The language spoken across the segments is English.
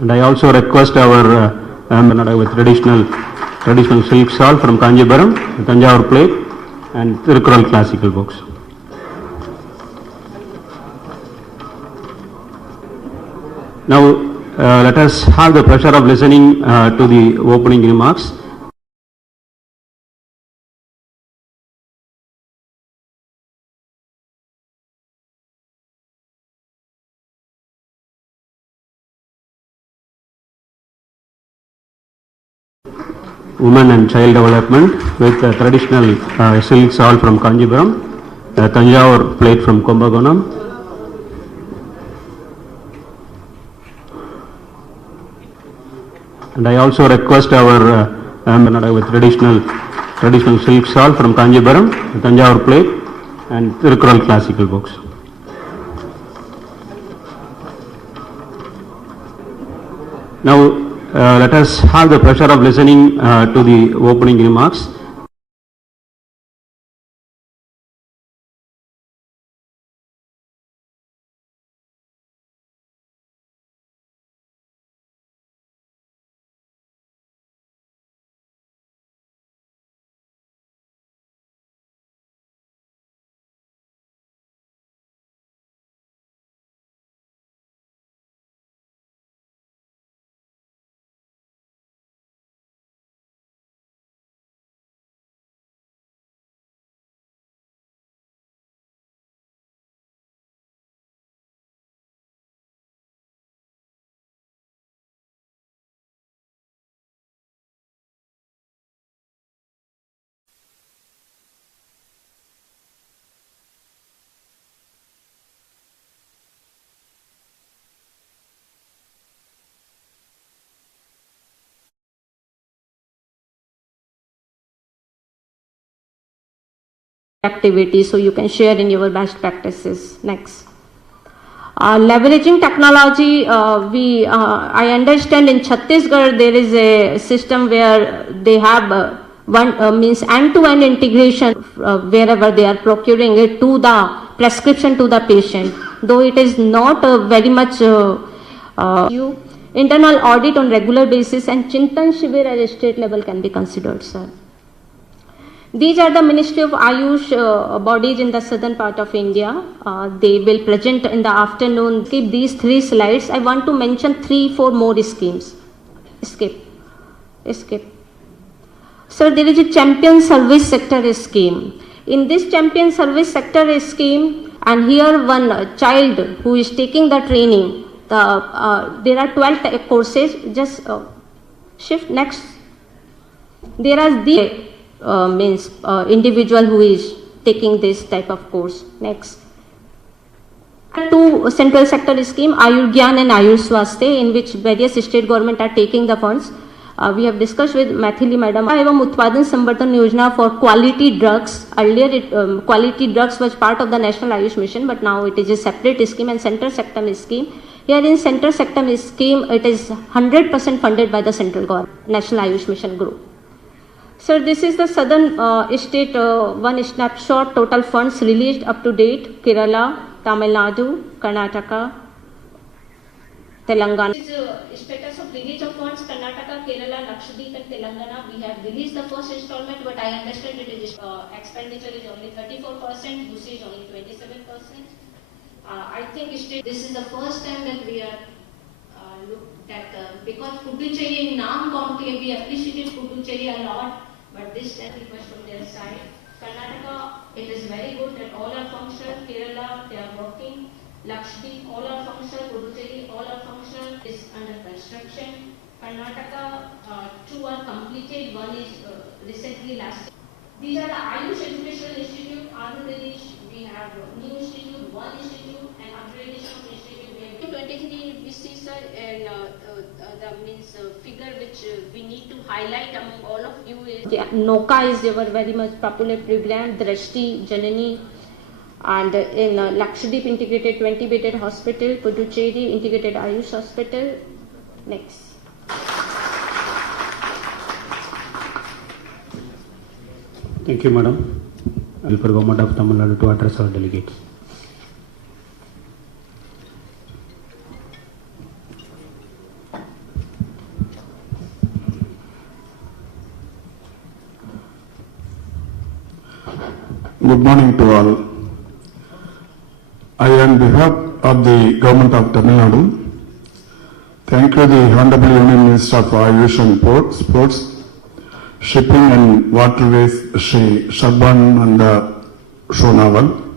And I also request our with traditional silk shawl from Kanjipuram, Thanjavur plate, and Tirukkural classical books. Now, let us have the pleasure of listening to the opening remarks. Women and Child Development with traditional silk shawl from Kanjipuram, Thanjavur plate from Kumbakonam, and I also request our with traditional silk shawl from Kanjipuram, Thanjavur plate, and Tirukkural classical books. Now, let us have the pleasure of listening to the opening remarks. Activity, so you can share in your best practices. Next, leveraging technology. I understand in Chhattisgarh there is a system where they have means end-to-end integration wherever they are procuring it to the prescription to the patient. Though it is not very much internal audit on regular basis and Chintan Shivir at a state level can be considered, sir. These are the Ministry of Ayush bodies in the southern part of India. They will present in the afternoon. Keep these 3 slides. I want to mention 3-4 more schemes. Skip. Sir, there is a champion service sector scheme. In this champion service sector scheme, and here one child who is taking the training, there are 12 courses. Just shift next. There are the individual who is taking this type of course. Next. 2 central sector scheme, Ayurgyan and Ayurswasthe, in which various state government are taking the funds. We have discussed with Mathili Madam. Evam Utpadan Samvardhan Yojana for quality drugs. Earlier, quality drugs was part of the National Ayush Mission, but now it is a separate scheme and center sector scheme. Here in center sector scheme, it is 100% funded by the central government, National Ayush Mission Group. Sir, this is the southern state, one snapshot, total funds released up to date: Kerala, Tamil Nadu, Karnataka, Telangana. This is status of release of funds: Karnataka, Kerala, Lakshadweep and Telangana. We have released the first installment, but I understand it is expenditure is only 34%, usage only 27%. I think this is the first time that we are looked at, because Puducherry Naam County, we appreciated Puducherry a lot. But this time it was from their side. Karnataka, it is very good that all are functional. Kerala, they are working. Lakshadweep, all are functional. Puducherry, all are functional. Is under construction. Karnataka, 2 are completed. 1 is recently last. These are the Ayush Educational Institute, Andhra Pradesh. We have new institute, 1 institute, and upgradation of institute. We have 23 we see, sir, and the figure which we need to highlight among all of you is NOKA is our very much popular program, Drashti Janani, and in Lakshadweep Integrated 20-bedded Hospital, Puducherry Integrated Ayush Hospital. Next. Thank you, Madam. I will Government of Tamil Nadu to address our delegates. Good morning to all. I, on behalf of the Government of Tamil Nadu, thank you the Honorable Union Minister of Ayush and Sports, Shipping and Waterways, Shri Sarbananda Sonoval,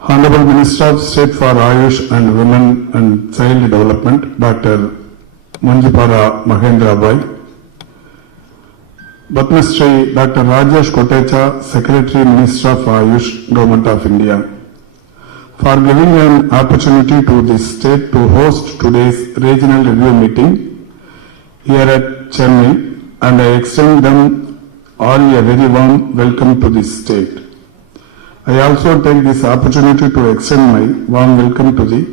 Honorable Minister of State for Ayush and Women and Child Development, Dr. Manjupara Mahendra Bhai, Bhatmastri Dr. Rajesh Kotecha, Secretary Minister of Ayush, Government of India, for giving an opportunity to the state to host today's regional review meeting here at Chennai, and I extend them all a very warm welcome to this state. I also take this opportunity to extend my warm welcome to the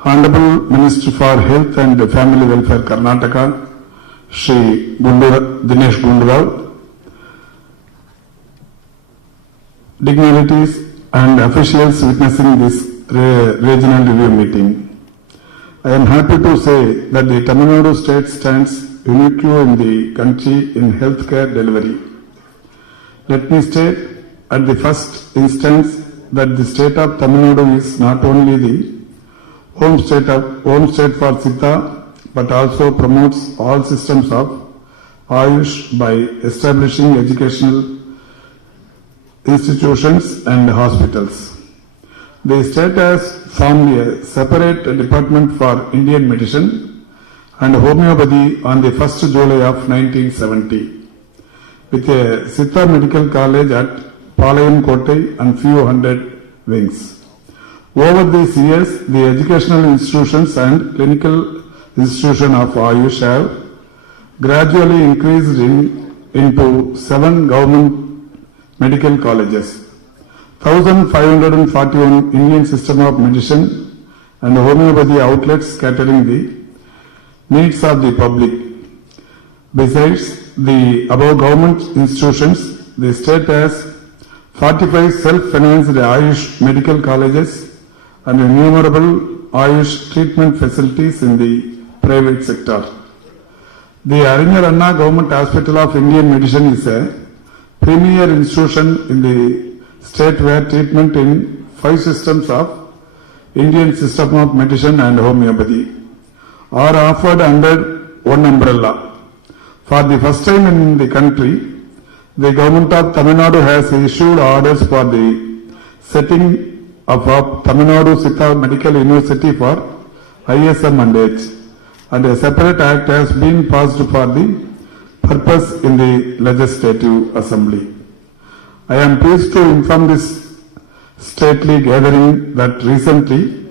Honorable Minister for Health and Family Welfare Karnataka, Shri Dinesh Gundurao, dignitaries and officials witnessing this regional review meeting. I am happy to say that the Tamil Nadu state stands unique in the country in healthcare delivery. Let me state at the first instance that the state of Tamil Nadu is not only the home state for Siddha, but also promotes all systems of Ayush by establishing educational institutions and hospitals. The state has formed a separate department for Indian medicine and homeopathy on the 1st July of 1970, with a Siddha Medical College at Palayam Kotai and few hundred wings. Over these years, the educational institutions and clinical institutions of Ayush have gradually increased into 7 government medical colleges, 1,541 Indian system of medicine and homeopathy outlets catering the needs of the public. Besides the above government institutions, the state has 45 self-financed Ayush medical colleges and innumerable Ayush treatment facilities in the private sector. The Arinyar Anna Government Hospital of Indian Medicine is a premier institution in the state where treatment in 5 systems of Indian system of medicine and homeopathy are offered under one umbrella. For the first time in the country, the Government of Tamil Nadu has issued orders for the setting up of Tamil Nadu Siddha Medical University for ISM and H, and a separate act has been passed for the purpose in the Legislative Assembly. I am pleased to inform this stately gathering that recently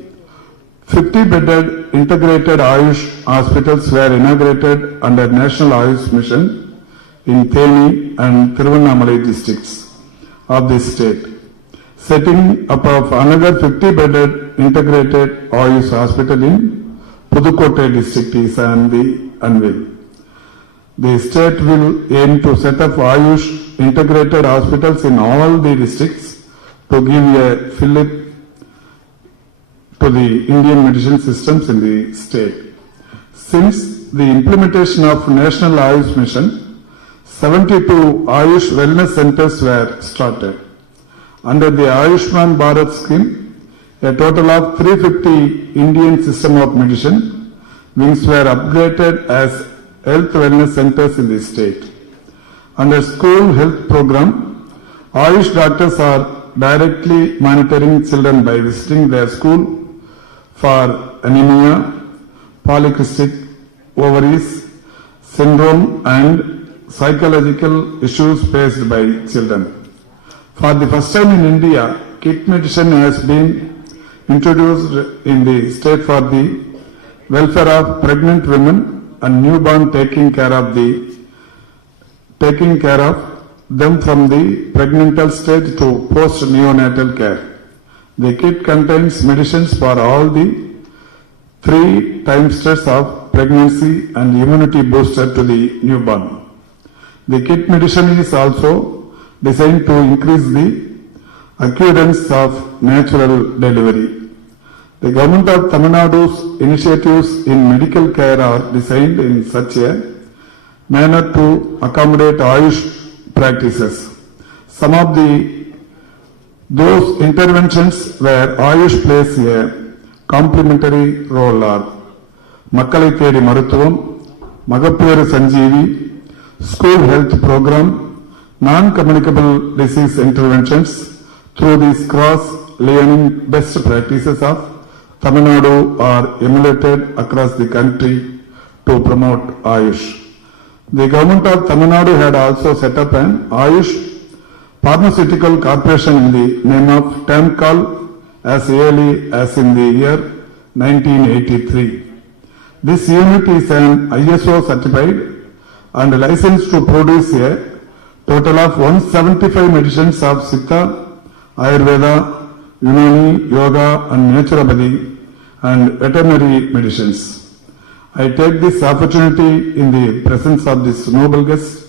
50-bedded integrated Ayush hospitals were inaugurated under National Ayush Mission in Theni and Tiruvannamalai districts of this state. Setting up of another 50-bedded integrated Ayush hospital in Pudukkottai district is on the anvil. The state will aim to set up Ayush integrated hospitals in all the districts to give a fillip to the Indian medicine systems in the state. Since the implementation of National Ayush Mission, 72 Ayush wellness centers were started. Under the Ayushman Bharat scheme, a total of 350 Indian system of medicine wings were upgraded as health wellness centers in the state. Under school health program, Ayush doctors are directly monitoring children by visiting their school for anemia, polycystic ovaries syndrome and psychological issues faced by children. For the first time in India, kit medicine has been introduced in the state for the welfare of pregnant women and newborn, taking care of them from the prenatal stage to post-neonatal care. The kit contains medicines for all the 3 trimesters of pregnancy and immunity booster to the newborn. The kit medicine is also designed to increase the occurrence of natural delivery. The Government of Tamil Nadu's initiatives in medical care are designed in such a manner to accommodate Ayush practices. Some of those interventions where Ayush plays a complementary role are Makkalai Thedi Maruthuvam, Magapperu Sanjeevi, School Health Program, Non-Communicable Disease Interventions through these cross-learning best practices of Tamil Nadu are emulated across the country to promote Ayush. The government of Tamil Nadu had also set up an Ayush Pharmaceutical Corporation in the name of TAMCAL as early as in the year 1983. This unit is an ISO certified and licensed to produce a total of 175 medicines of Siddha, Ayurveda, Unani, Yoga and Naturopathy and veterinary medicines. I take this opportunity in the presence of this noble guest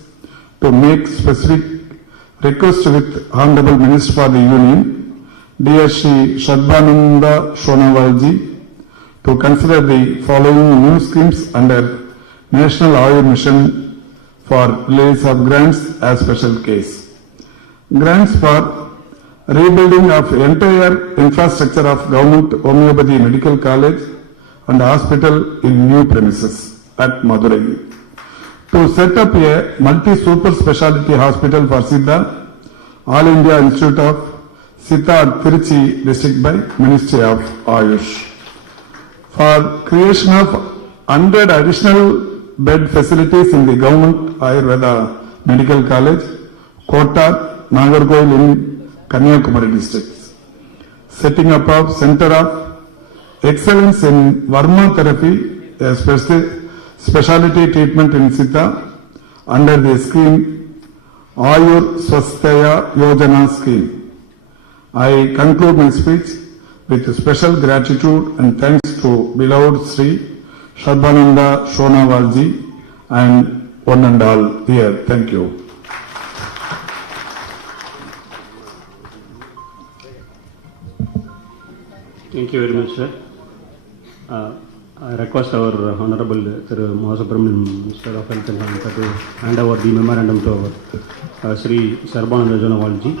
to make specific request with Honorable Minister for the Union, dear Shri Shadbananda Shonawalji, to consider the following new schemes under National Ayush Mission for release of grants as special case. Grants for rebuilding of entire infrastructure of Government Homeopathy Medical College and Hospital in new premises at Madurai. To set up a multi-super speciality hospital for Siddha, All India Institute of Siddha at Tiruchi district by Ministry of Ayush. For creation of 100 additional bed facilities in the Government Ayurveda Medical College, Kota, Nagarkoil in Kanyakumari districts. Setting up of Center of Excellence in Varma Therapy, a specialty treatment in Siddha under the scheme Ayur Swasthaya Yojana scheme. I conclude my speech with special gratitude and thanks to beloved Sri Shadbananda Shonawalji and one and all here. Thank you. Thank you very much, sir. I request our Honorable Mahasubramanian, Minister of Health and Family, to hand over the memorandum to our Sri Sarbananda Shonawalji.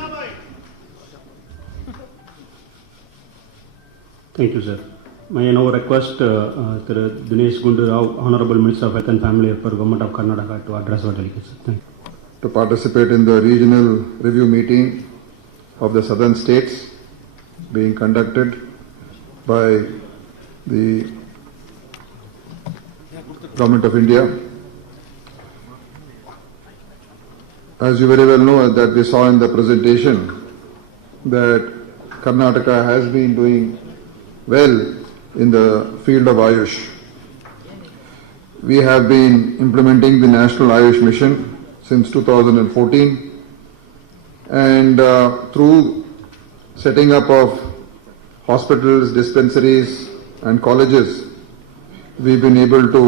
Thank you, sir. May I now request Dinesh Gundu Rao, Honorable Minister of Health and Family for Government of Karnataka, to address our delegates. Thank you. To participate in the regional review meeting of the southern states being conducted by the Government of India. As you very well know, that we saw in the presentation, that Karnataka has been doing well in the field of Ayush. We have been implementing the National Ayush Mission since 2014, and through setting up of hospitals, dispensaries and colleges, we've been able to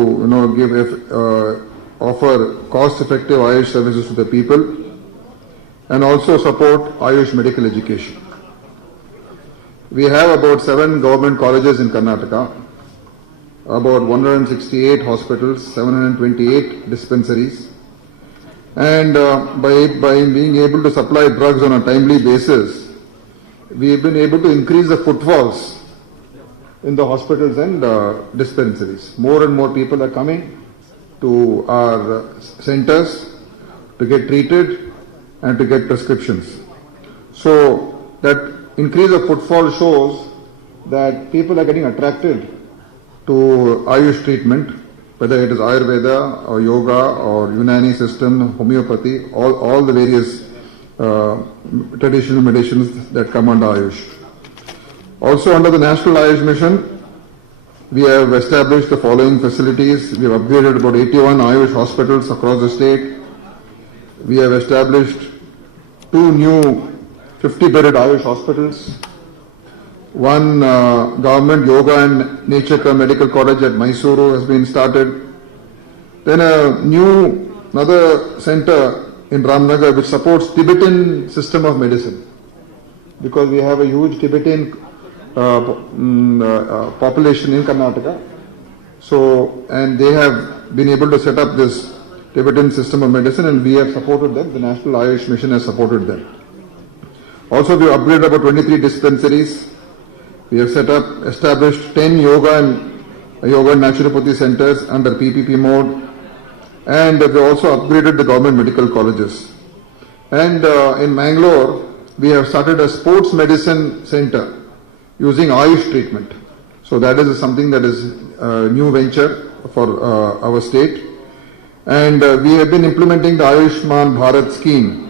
offer cost-effective Ayush services to the people and also support Ayush medical education. We have about 7 government colleges in Karnataka, about 168 hospitals, 728 dispensaries, and by being able to supply drugs on a timely basis, we have been able to increase the footfalls in the hospitals and dispensaries. More and more people are coming to our centers to get treated and to get prescriptions. So that increase of footfall shows that people are getting attracted to Ayush treatment, whether it is Ayurveda or Yoga or Unani system, homeopathy, all the various traditional medicines that come under Ayush. Also under the National Ayush Mission, we have established the following facilities. We have upgraded about 81 Ayush hospitals across the state. We have established 2 new 50-bedded Ayush hospitals, 1 government yoga and nature care medical college at Mysuru has been started. Then another center in Ramnagar which supports Tibetan system of medicine, because we have a huge Tibetan population in Karnataka. So, and they have been able to set up this Tibetan system of medicine, and we have supported them. The National Ayush Mission has supported them. Also, we have upgraded about 23 dispensaries. We have established 10 yoga and naturopathy centers under PPP mode. And we also upgraded the government medical colleges. And in Mangalore, we have started a sports medicine center using Ayush treatment. So that is something that is a new venture for our state. And we have been implementing the Ayushman Bharat scheme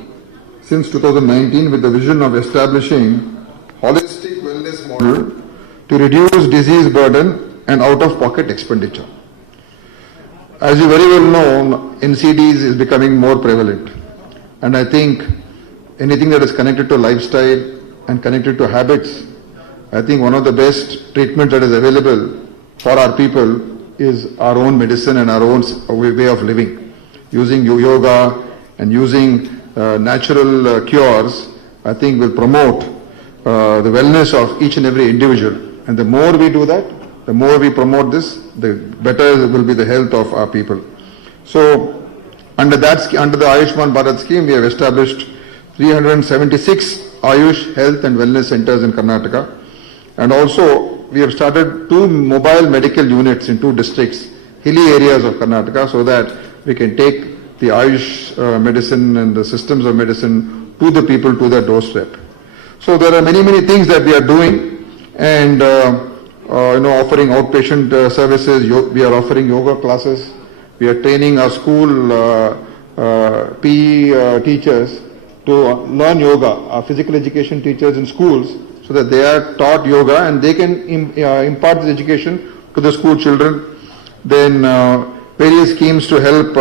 since 2019 with the vision of establishing holistic wellness model to reduce disease burden and out-of-pocket expenditure. As you very well know, NCDs is becoming more prevalent. And I think anything that is connected to lifestyle and connected to habits, I think one of the best treatments that is available for our people is our own medicine and our own way of living. Using yoga and using natural cures, I think will promote the wellness of each and every individual. And the more we do that, the more we promote this, the better will be the health of our people. So, under the Ayushman Bharat scheme, we have established 376 Ayush health and wellness centers in Karnataka. And also, we have started 2 mobile medical units in 2 districts, hilly areas of Karnataka, so that we can take the Ayush medicine and the systems of medicine to the people, to their doorstep. So there are many things that we are doing, and offering outpatient services. We are offering yoga classes. We are training our school PE teachers to learn yoga, our physical education teachers in schools, so that they are taught yoga and they can impart this education to the school children. Then various schemes to help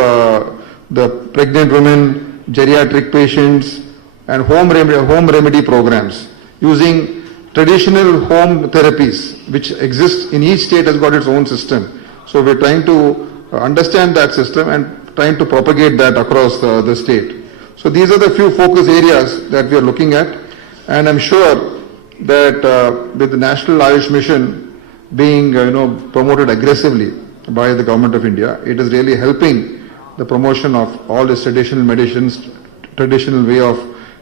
the pregnant women, geriatric patients, and home remedy programs using traditional home therapies which exist in each state has got its own system. So we're trying to understand that system and trying to propagate that across the state. So these are the few focus areas that we are looking at, and I'm sure that with the National Ayush Mission being promoted aggressively by the Government of India, it is really helping the promotion of all these traditional medicines, traditional way of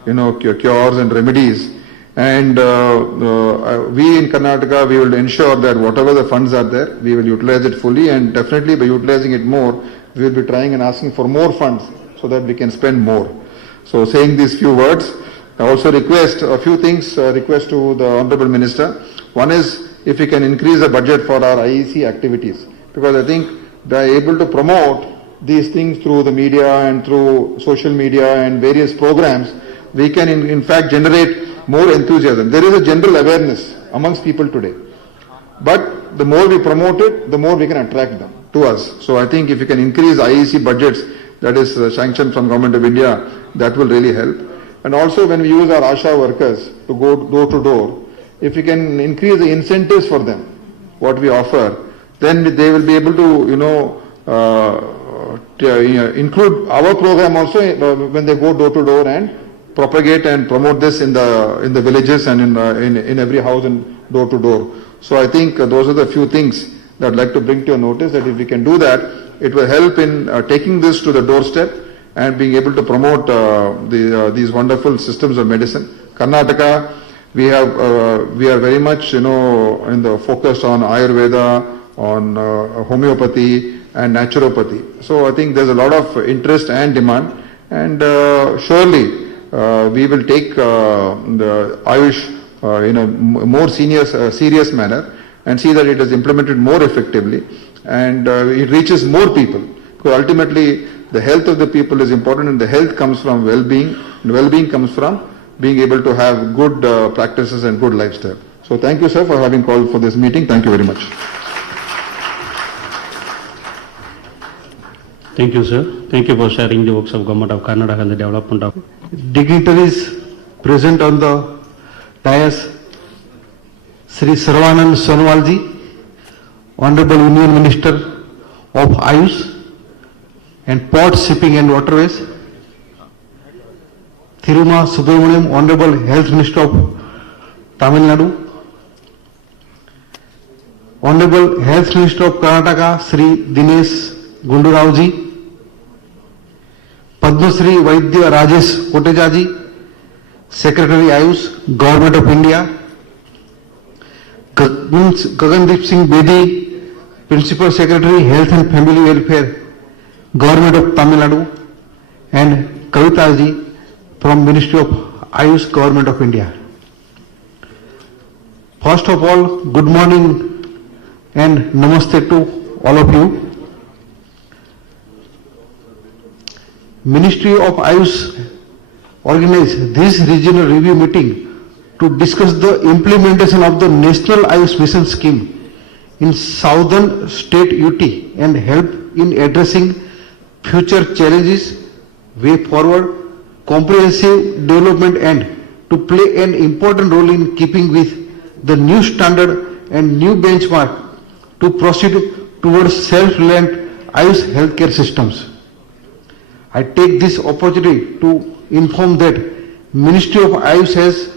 cures and remedies. And we in Karnataka, we will ensure that whatever the funds are there, we will utilize it fully, and definitely by utilizing it more, we will be trying and asking for more funds so that we can spend more. So saying these few words, I also request a few things, request to the Honorable Minister. One is if we can increase the budget for our IEC activities, because I think they are able to promote these things through the media and through social media and various programs. We can in fact generate more enthusiasm. There is a general awareness amongst people today. But the more we promote it, the more we can attract them to us. So I think if you can increase IEC budgets, that is sanctioned from Government of India, that will really help. And also when we use our ASHA workers to go door to door, if we can increase the incentives for them, what we offer, then they will be able to include our program also when they go door to door and propagate and promote this in the villages and in every house and door to door. So I think those are the few things that I'd like to bring to your notice, that if we can do that, it will help in taking this to the doorstep and being able to promote these wonderful systems of medicine. Karnataka, we are very much in the focus on Ayurveda, on homeopathy and naturopathy. So I think there's a lot of interest and demand, and surely we will take the Ayush in a more serious manner and see that it is implemented more effectively and it reaches more people, because ultimately the health of the people is important, and the health comes from well-being, and well-being comes from being able to have good practices and good lifestyle. So thank you, sir, for having called for this meeting. Thank you very much. Thank you, sir. Thank you for sharing the works of Government of Karnataka and the development of dignitaries present on the dais, Sri Sarvanand Sonowalji, Honorable Union Minister of Ayush and Port, Shipping and Waterways, Thiruma Subramaniam, Honorable Health Minister of Tamil Nadu, Honorable Health Minister of Karnataka, Sri Dinesh Gundurauji, Padma Shri Vaidya Rajesh Kotechaji, Secretary Ayush, Government of India, Gagandeep Singh Bedi, Principal Secretary, Health and Family Welfare, Government of Tamil Nadu, and Kavita ji from Ministry of Ayush, Government of India. First of all, good morning and namaste to all of you. Ministry of Ayush organized this regional review meeting to discuss the implementation of the National Ayush Mission scheme in southern state UT and help in addressing future challenges, way forward, comprehensive development and to play an important role in keeping with the new standard and new benchmark to proceed towards self-reliant Ayush healthcare systems. I take this opportunity to inform that Ministry of Ayush has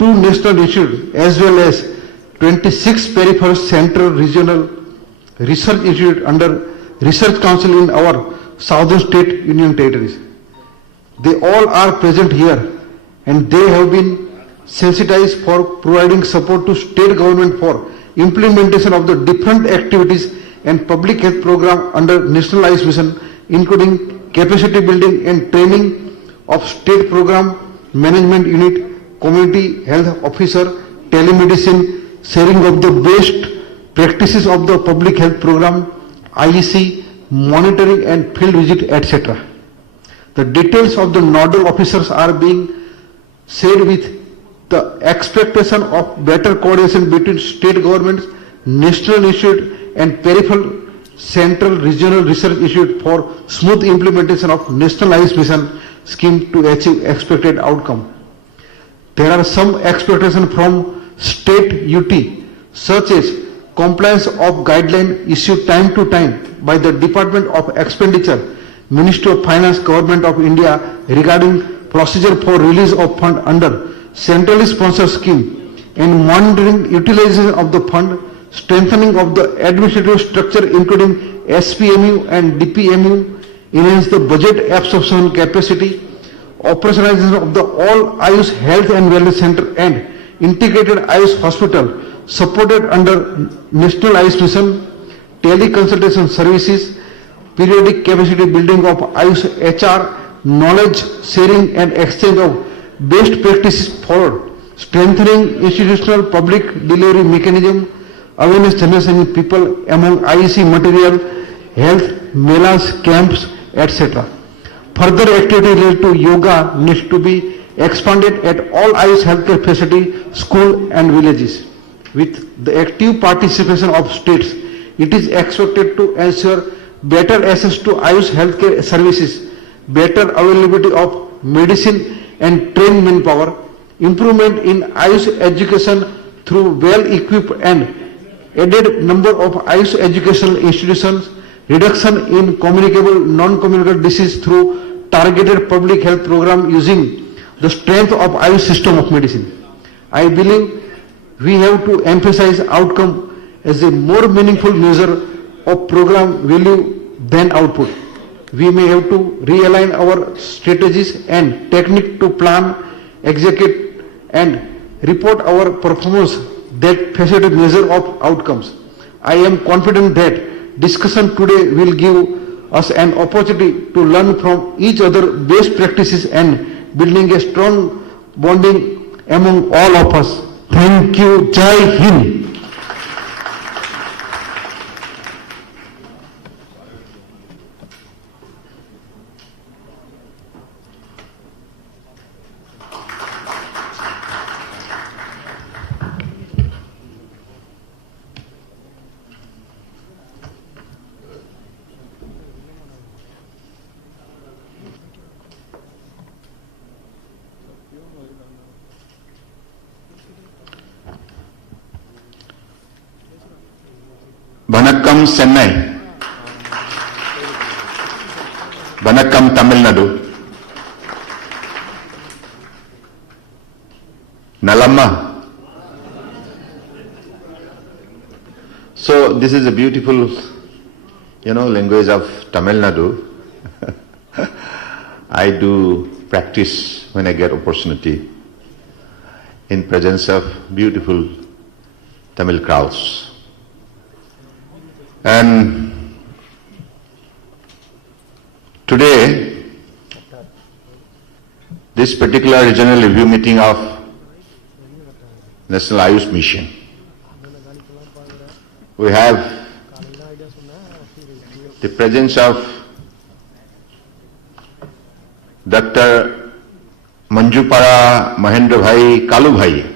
2 national institutes as well as 26 peripheral central regional research institute under Research Council in our southern state union territories. They all are present here and they have been sensitized for providing support to state government for implementation of the different activities and public health program under National Ayush Mission, including capacity building and training of state program management unit, community health officer, telemedicine, sharing of the best practices of the public health program, IEC, monitoring and field visit, etc. The details of the nodal officers are being shared with the expectation of better coordination between state governments, national institute and peripheral central regional research institute for smooth implementation of National Ayush Mission scheme to achieve expected outcome. There are some expectations from state UT, such as compliance of guideline issued time to time by the Department of Expenditure, Ministry of Finance, Government of India regarding procedure for release of fund under centrally sponsored scheme and monitoring utilization of the fund, strengthening of the administrative structure including SPMU and DPMU, enhance the budget absorption capacity, operationalization of the all Ayush Health and Wellness Center and integrated Ayush Hospital supported under National Ayush Mission, teleconsultation services, periodic capacity building of Ayush HR, knowledge sharing and exchange of best practices forward, strengthening institutional public delivery mechanism, awareness generation in people among IEC material, health, melas, camps, etc. Further activity related to yoga needs to be expanded at all Ayush healthcare facility, school and villages. With the active participation of states, it is expected to ensure better access to Ayush healthcare services, better availability of medicine and trained manpower, improvement in Ayush education through well-equipped and added number of Ayush educational institutions, reduction in communicable, non-communicable disease through targeted public health program using the strength of Ayush system of medicine. I believe we have to emphasize outcome as a more meaningful measure of program value than output. We may have to realign our strategies and technique to plan, execute and report our performance that facilitate measure of outcomes. I am confident that discussion today will give us an opportunity to learn from each other best practices and building a strong bonding among all of us. Thank you. Jai Hind. Vanakkam Chennai, Vanakkam Tamil Nadu, Nalamma. So this is a beautiful, language of Tamil Nadu. I do practice when I get opportunity. in presence of beautiful Tamil crowds. And today, this particular regional review meeting of National Ayush Mission, we have the presence of Dr. Manjupara Mahendra Bhai Kalu Bhai,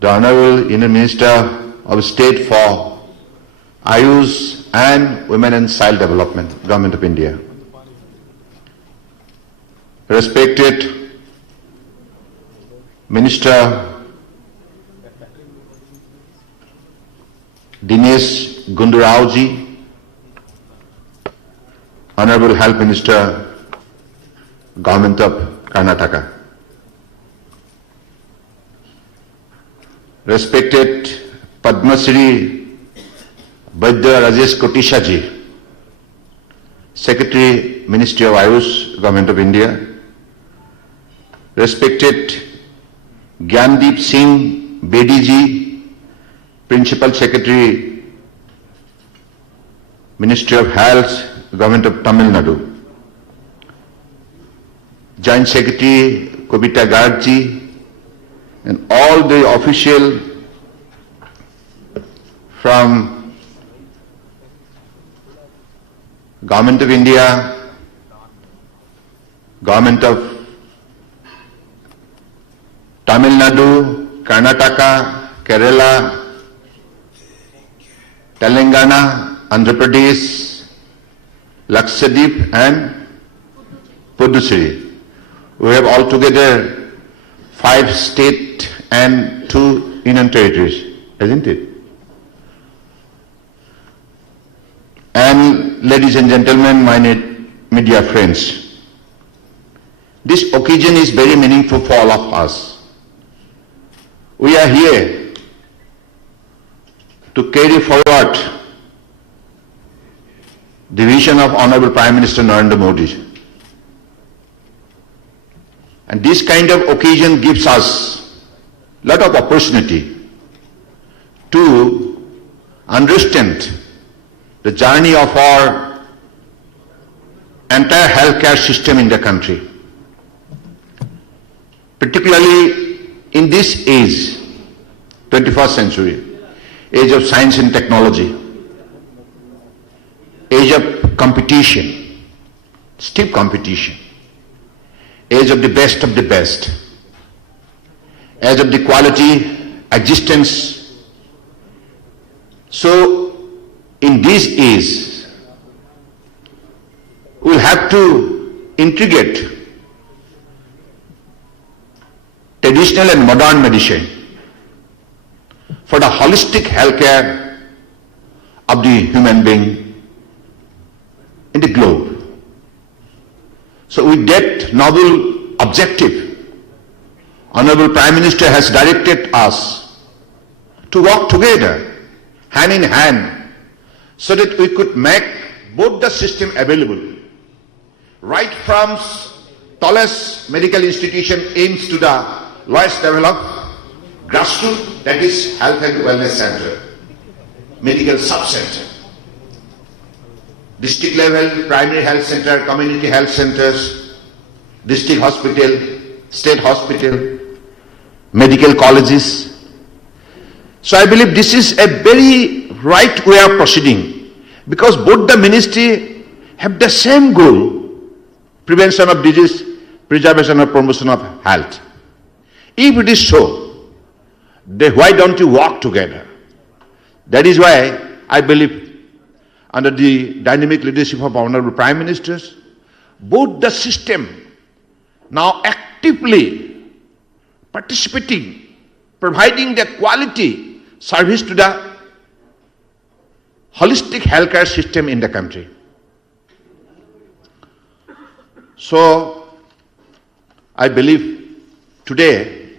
the Honorable Union Minister of State for Ayush and Women and Child Development, Government of India. Respected Minister Dinesh Gunduraoji, Honorable Health Minister, Government of Karnataka. Respected Padma Shri Vaidya Rajesh Kotisha ji, Secretary, Ministry of Ayush, Government of India. Respected Gyandeep Singh Bedi ji, Principal Secretary, Ministry of Health, Government of Tamil Nadu. Joint Secretary Kobita Garg ji, and all the official from Government of India, Government of Tamil Nadu, Karnataka, Kerala, Telangana, Andhra Pradesh, Lakshadweep and Puducherry. We have altogether 5 states and 2 union territories, isn't it? And ladies and gentlemen, my media friends, this occasion is very meaningful for all of us. We are here to carry forward the vision of Honorable Prime Minister Narendra Modi. And this kind of occasion gives us a lot of opportunity to understand the journey of our entire healthcare system in the country. Particularly in this age, 21st century, age of science and technology, age of competition, stiff competition, age of the best, age of the quality existence. So, in this age, we'll have to integrate traditional and modern medicine for the holistic healthcare of the human being in the globe. So with that noble objective, Honorable Prime Minister has directed us to work together, hand in hand, so that we could make both the system available, right from tallest medical institution aims to the lowest level of grassroots, that is health and wellness center, medical sub-center, district level, primary health center, community health centers, district hospital, state hospital, medical colleges. So I believe this is a very right way of proceeding, because both the ministry have the same goal, prevention of disease, preservation or promotion of health. If it is so, then why don't you work together? That is why I believe, under the dynamic leadership of Honorable Prime Ministers, both the system now actively participating, providing the quality service to the holistic healthcare system in the country. So, I believe today,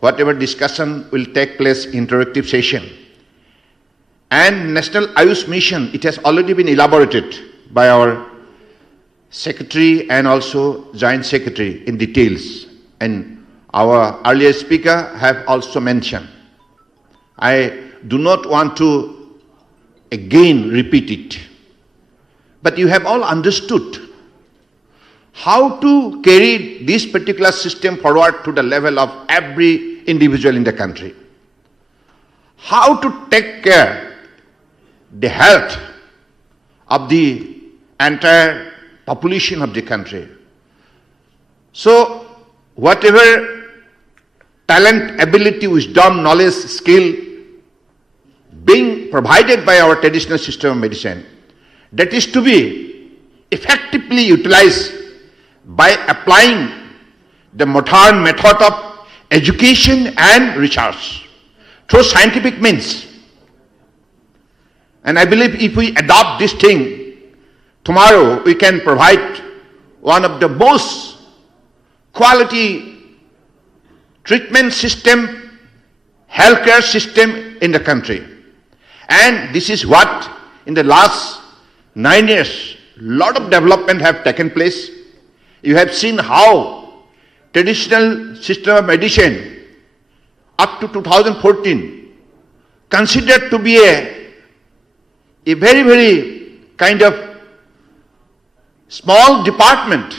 whatever discussion will take place, interactive session, and National Ayush Mission, it has already been elaborated by our Secretary and also Joint Secretary in details. And our earlier speaker have also mentioned. I do not want to again repeat it. But you have all understood how to carry this particular system forward to the level of every individual in the country. How to take care the health of the entire population of the country. So, whatever talent, ability, wisdom, knowledge, skill being provided by our traditional system of medicine, that is to be effectively utilized by applying the modern method of education and research through scientific means. And I believe if we adopt this thing, tomorrow we can provide one of the most quality treatment system, healthcare system in the country. And this is what in the last 9 years, lot of development have taken place. You have seen how traditional system of medicine up to 2014 considered to be a very, very kind of small department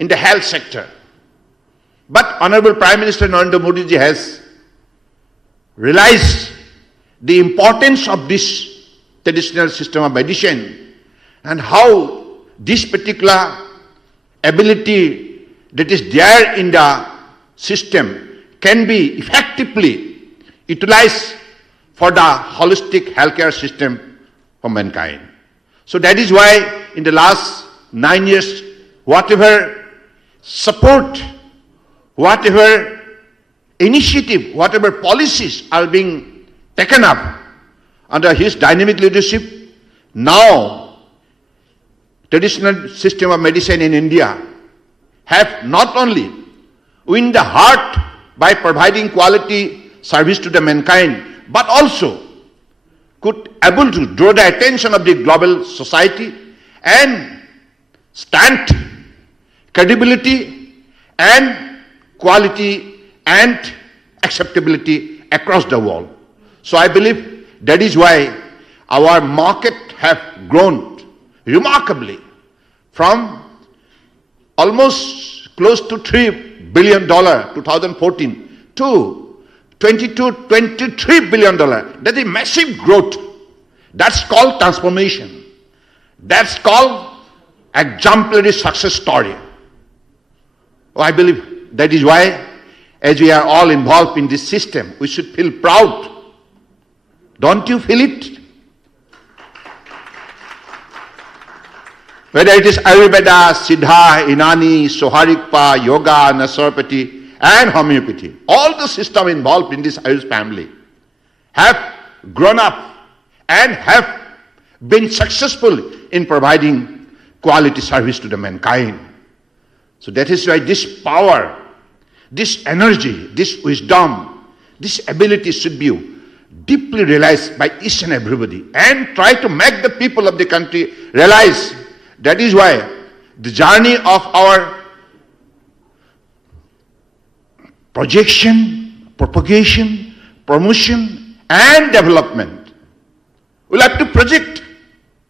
in the health sector. But Honorable Prime Minister Narendra Modi ji has realized the importance of this traditional system of medicine and how this particular ability that is there in the system can be effectively utilized for the holistic healthcare system for mankind. So that is why in the last 9 years, whatever support, whatever initiative, whatever policies are being taken up under his dynamic leadership, now traditional system of medicine in India have not only win the heart by providing quality service to the mankind, but also could able to draw the attention of the global society and stand credibility and quality and acceptability across the world. So I believe that is why our market have grown remarkably from almost close to $3 billion 2014 to $23 billion. That is massive growth. That's called transformation. That's called exemplary success story. Oh, I believe that is why, as we are all involved in this system, we should feel proud. Don't you feel it? Whether it is Ayurveda, Siddha, Inani, Soharikpa, Yoga, Naturopathy, and homeopathy, all the systems involved in this Ayush family have grown up and have been successful in providing quality service to the mankind. So that is why this power, this energy, this wisdom, this ability should be deeply realized by each and everybody and try to make the people of the country realize. That is why the journey of our projection, propagation, promotion and development will have to project